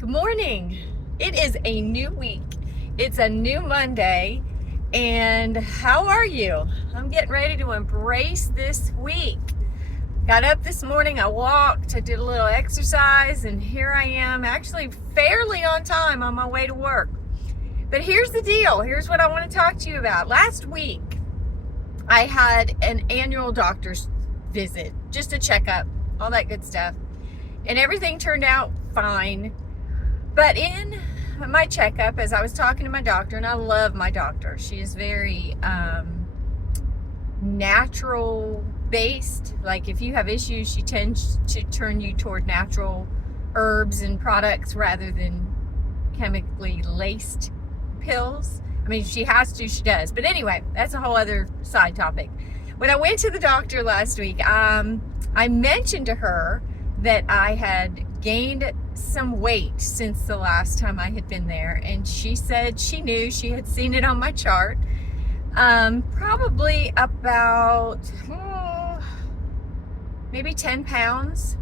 Good morning. It is a new week. It's a new Monday. And how are you? I'm getting ready to embrace this week. Got up this morning, I walked, I did a little exercise, and here I am, actually fairly on time on my way to work. But here's the deal. Here's what I want to talk to you about. Last week, I had an annual doctor's visit, just a checkup, all that good stuff. And everything turned out fine. But in my checkup, as I was talking to my doctor, and I love my doctor, she is very natural based. Like if you have issues, she tends to turn you toward natural herbs and products rather than chemically laced pills. I mean, she has to, she does. But anyway, that's a whole other side topic. When I went to the doctor last week, I mentioned to her that I had gained some weight since the last time I had been there, and she said she knew, she had seen it on my chart. Probably about maybe 10 pounds.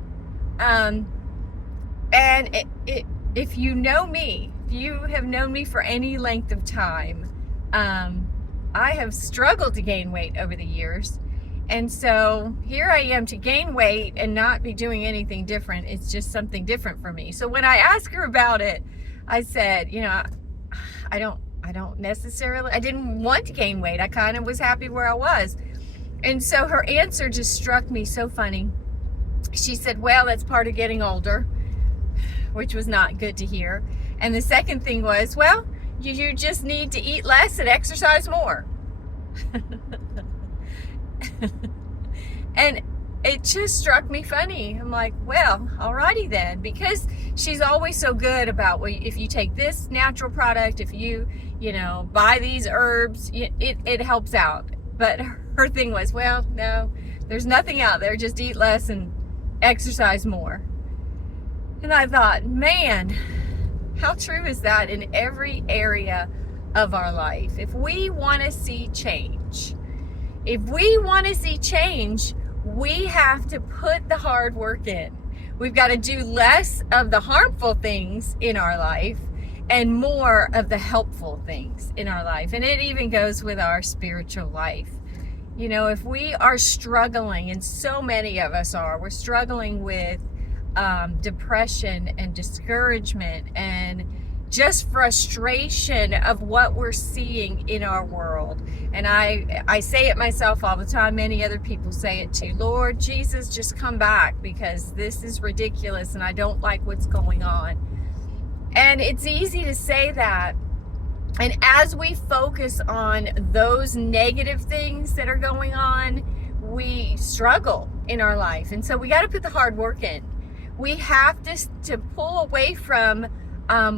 And if you know me, if you have known me for any length of time, I have struggled to gain weight over the years. And so here I am to gain weight and not be doing anything different. It's just something different for me. So when I asked her about it, I said, I don't necessarily, I didn't want to gain weight. I kind of was happy where I was. And so her answer just struck me so funny. She said, well, that's part of getting older, which was not good to hear. And the second thing was, well, you just need to eat less and exercise more. And it just struck me funny. I'm like, well, alrighty then, because she's always so good about, well, if you take this natural product, if you buy these herbs, it helps out. But her thing was, well, no, there's nothing out there. Just eat less and exercise more. And I thought, man, how true is that in every area of our life? If we want to see change, we have to put the hard work in. We've got to do less of the harmful things in our life and more of the helpful things in our life. And it even goes with our spiritual life. If we are struggling, and so many of us are, we're struggling with depression and discouragement and just frustration of what we're seeing in our world. And I say it myself all the time. Many other people say it too. Lord Jesus, just come back, because this is ridiculous and I don't like what's going on. And it's easy to say that. And as we focus on those negative things that are going on, we struggle in our life. And so we got to put the hard work in. We have to pull away from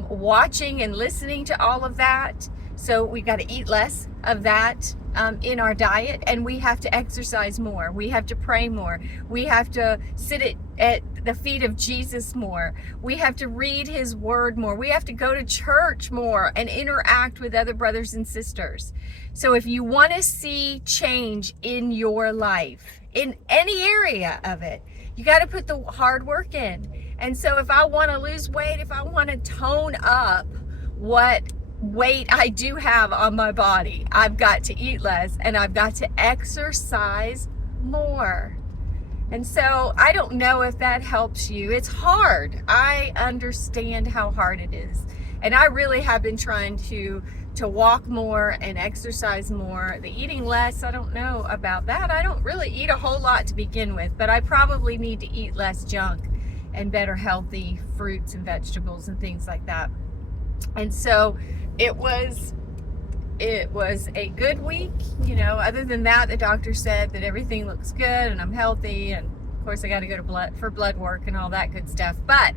watching and listening to all of that. So we got to eat less of that in our diet, and we have to exercise more. We have to pray more. We have to sit at the feet of Jesus more. We have to read his word more. We have to go to church more and interact with other brothers and sisters. So if you want to see change in your life, in any area of it, you got to put the hard work in. And so if I want to lose weight, if I want to tone up what weight I do have on my body, I've got to eat less and I've got to exercise more. And so I don't know if that helps you. It's hard. I understand how hard it is. And I really have been trying to walk more and exercise more. The eating less, I don't know about that. I don't really eat a whole lot to begin with, but I probably need to eat less junk and better healthy fruits and vegetables and things like that. And so it was a good week. Other than that, the doctor said that everything looks good and I'm healthy, and of course I got to go to blood work and all that good stuff, but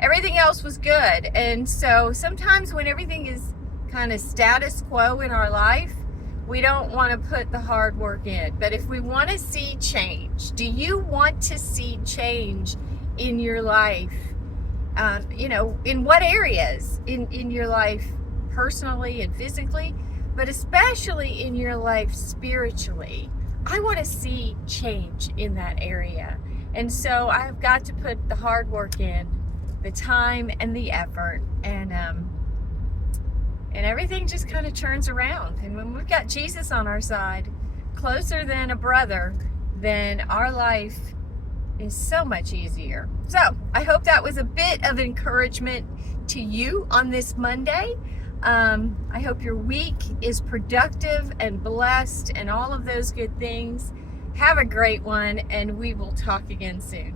everything else was good. And so sometimes when everything is kind of status quo in our life, we don't want to put the hard work in. But if we want to see change, do you want to see change in your life? In what areas in your life, personally and physically, but especially in your life spiritually? I want to see change in that area. And so I've got to put the hard work in the time and the effort, and everything just kind of turns around. And when we've got Jesus on our side, closer than a brother, then our life is so much easier. So I hope that was a bit of encouragement to you on this Monday. I hope your week is productive and blessed and all of those good things. Have a great one, and we will talk again soon.